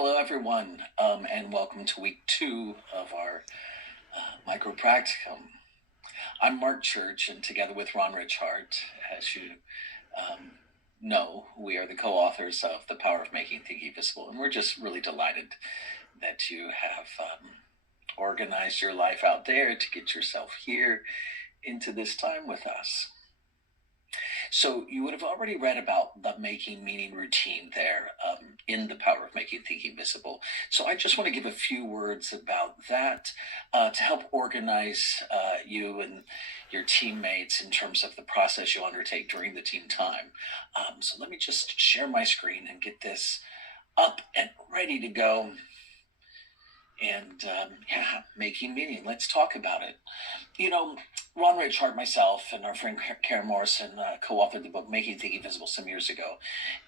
Hello, everyone, and welcome to week 2 of our micro practicum. I'm Mark Church, and together with Ron Richhart, as you um, know, we are the co-authors of The Power of Making Thinking Visible, and we're just really delighted that you have organized your life out there to get yourself here into this time with us. So you would have already read about the making meaning routine there in The Power of Making Thinking Visible. So I just want to give a few words about that to help organize you and your teammates in terms of the process you'll undertake during the team time. So let me just share my screen and get this up and ready to go. And making meaning. Let's talk about it. You know, Ron Richhart, myself, and our friend Karen Morrison co-authored the book Making Thinking Visible some years ago.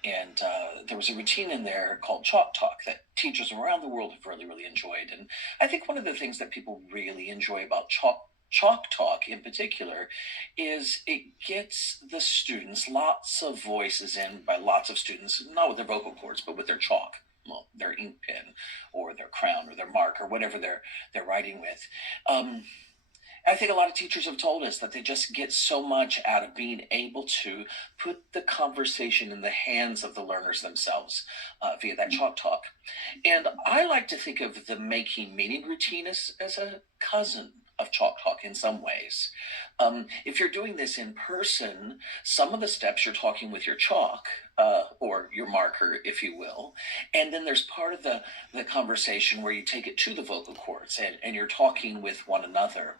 And there was a routine in there called Chalk Talk that teachers around the world have really, really enjoyed. And I think one of the things that people really enjoy about Chalk Talk in particular is it gets the students lots of voices in by lots of students, not with their vocal cords, but with their chalk. Well, their ink pen or their crayon or their marker, whatever they're writing with. I think a lot of teachers have told us that they just get so much out of being able to put the conversation in the hands of the learners themselves via that Chalk Talk. And I like to think of the making meaning routine as a cousin of Chalk Talk in some ways. If you're doing this in person, some of the steps you're talking with your chalk or your marker, if you will. And then there's part of the conversation where you take it to the vocal cords and you're talking with one another.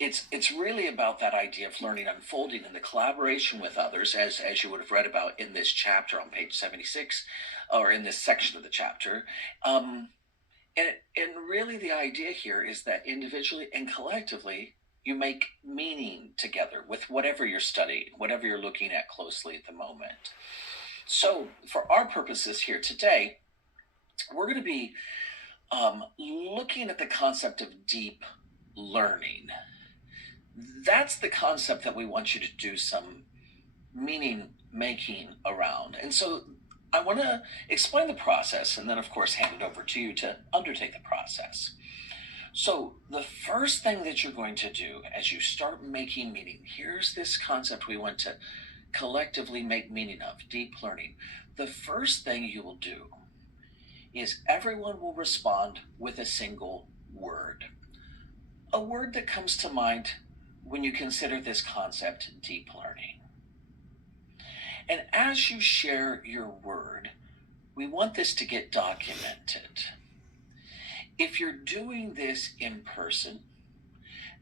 It's really about that idea of learning unfolding in the collaboration with others, as you would have read about in this chapter on page 76, or in this section of the chapter. And really the idea here is that individually and collectively, you make meaning together with whatever you're studying, whatever you're looking at closely at the moment. So for our purposes here today, we're going to be looking at the concept of deep learning. That's the concept that we want you to do some meaning making around. And so I want to explain the process and then, of course, hand it over to you to undertake the process. So the first thing that you're going to do as you start making meaning, here's this concept we want to collectively make meaning of, deep learning. The first thing you will do is everyone will respond with a single word. A word that comes to mind when you consider this concept, deep learning. And as you share your word, we want this to get documented. If you're doing this in person,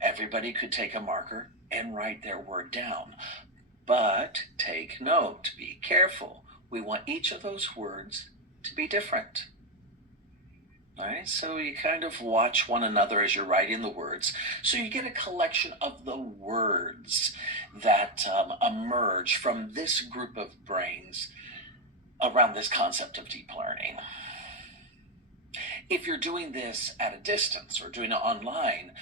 everybody could take a marker and write their word down. But take note, be careful. We want each of those words to be different. All right, so you kind of watch one another as you're writing the words. So you get a collection of the words that emerge from this group of brains around this concept of deep learning. If you're doing this at a distance or doing it online,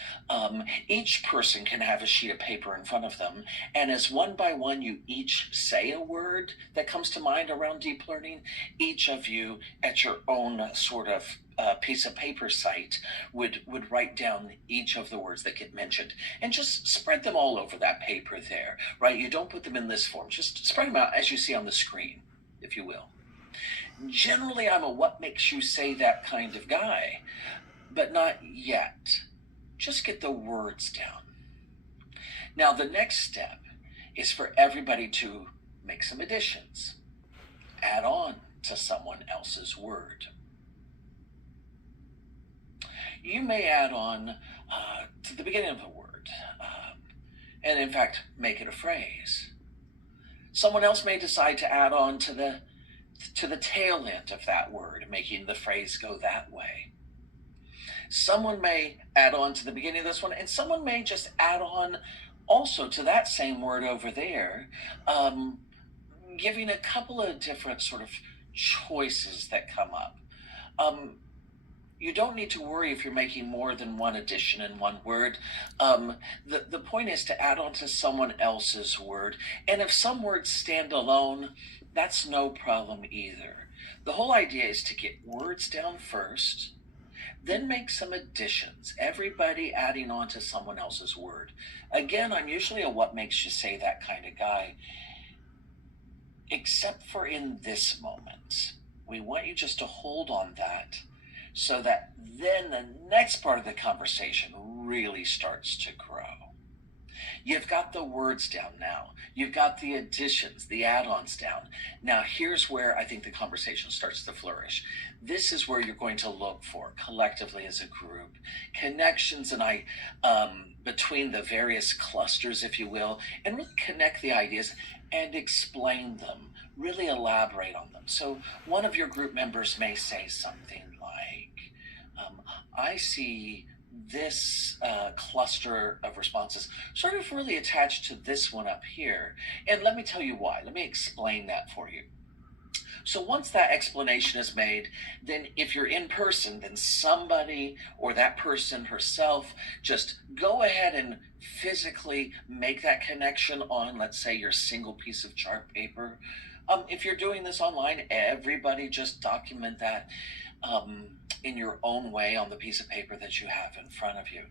each person can have a sheet of paper in front of them. And as one by one you each say a word that comes to mind around deep learning, each of you at your own sort of piece of paper site would write down each of the words that get mentioned and just spread them all over that paper there, right? You don't put them in list form, just spread them out as you see on the screen, if you will. Generally, I'm a what makes you say that kind of guy, but not yet. Just get the words down. Now, the next step is for everybody to make some additions, add on to someone else's word. You may add on to the beginning of a word, and in fact, make it a phrase. Someone else may decide to add on to the tail end of that word, making the phrase go that way. Someone may add on to the beginning of this one, and someone may just add on also to that same word over there, giving a couple of different sort of choices that come up. You don't need to worry if you're making more than one addition in one word. The point is to add on to someone else's word. And if some words stand alone, That's no problem either. The whole idea is to get words down first, then make some additions, everybody adding on to someone else's word. Again, I'm usually a what makes you say that kind of guy, except for in this moment. We want you just to hold on that so that then the next part of the conversation really starts to grow. You've got the words down now. You've got the additions, the add-ons down. Now, here's where I think the conversation starts to flourish. This is where you're going to look for, collectively as a group, connections and between the various clusters, if you will, and really connect the ideas and explain them, really elaborate on them. So one of your group members may say something like, I see this cluster of responses sort of really attached to this one up here. And let me tell you why. Let me explain that for you. So once that explanation is made, then if you're in person, then somebody or that person herself just go ahead and physically make that connection on, let's say, your single piece of chart paper. If you're doing this online, everybody just document that in your own way on the piece of paper that you have in front of you.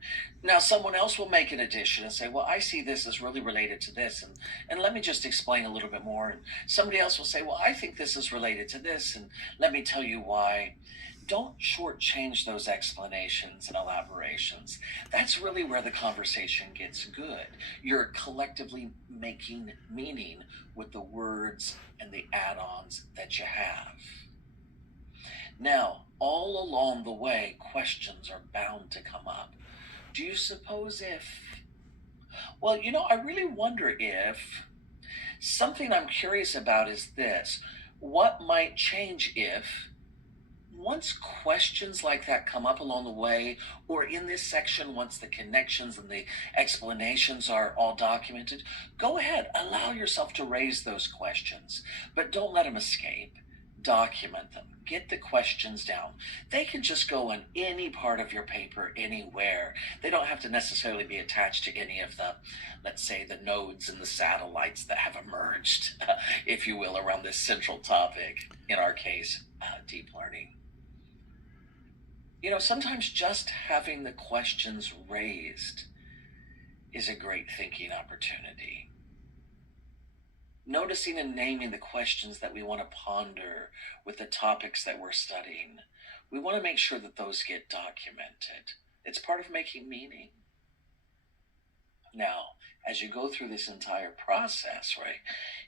Now, someone else will make an addition and say, well, I see this as really related to this, and let me just explain a little bit more. And somebody else will say, well, I think this is related to this, and let me tell you why. Don't shortchange those explanations and elaborations. That's really where the conversation gets good. You're collectively making meaning with the words and the add-ons that you have. Now, all along the way, questions are bound to come up. Do you suppose if... Well, I really wonder if... Something I'm curious about is this. What might change if, once questions like that come up along the way, or in this section, once the connections and the explanations are all documented, go ahead, allow yourself to raise those questions, but don't let them escape. Document them. Get the questions down. They can just go on any part of your paper, anywhere. They don't have to necessarily be attached to any of the, let's say, the nodes and the satellites that have emerged, if you will, around this central topic, in our case, deep learning. Sometimes just having the questions raised is a great thinking opportunity. Noticing and naming the questions that we want to ponder with the topics that we're studying. We want to make sure that those get documented. It's part of making meaning. Now, as you go through this entire process, right,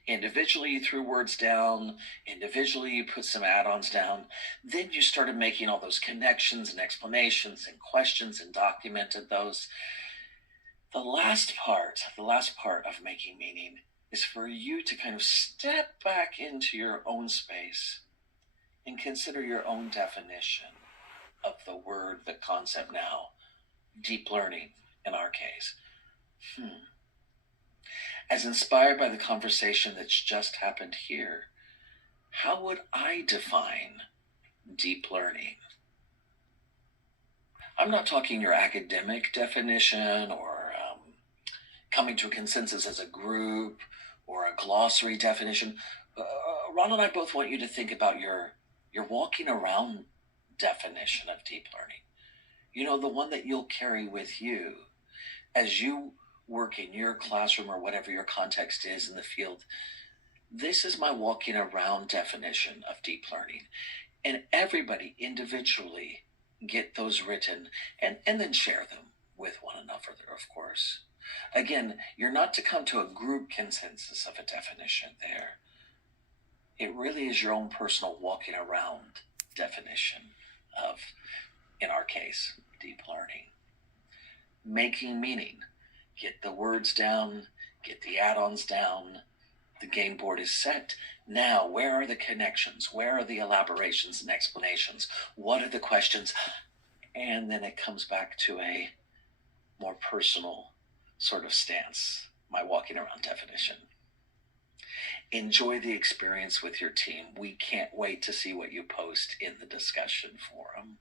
individually you threw words down, individually you put some add-ons down, then you started making all those connections and explanations and questions and documented those. The last part of making meaning is for you to kind of step back into your own space and consider your own definition of the word, the concept now, deep learning in our case. As inspired by the conversation that's just happened here, how would I define deep learning? I'm not talking your academic definition or coming to a consensus as a group or a glossary definition. Ron and I both want you to think about your walking around definition of deep learning. The one that you'll carry with you as you work in your classroom or whatever your context is in the field. This is my walking around definition of deep learning. And everybody individually get those written and then share them with one another, of course. Again, you're not to come to a group consensus of a definition there. It really is your own personal walking around definition of, in our case, deep learning. Making meaning. Get the words down, get the add-ons down. The game board is set. Now, where are the connections? Where are the elaborations and explanations? What are the questions? And then it comes back to a more personal sort of stance, my walking around definition. Enjoy the experience with your team. We can't wait to see what you post in the discussion forum.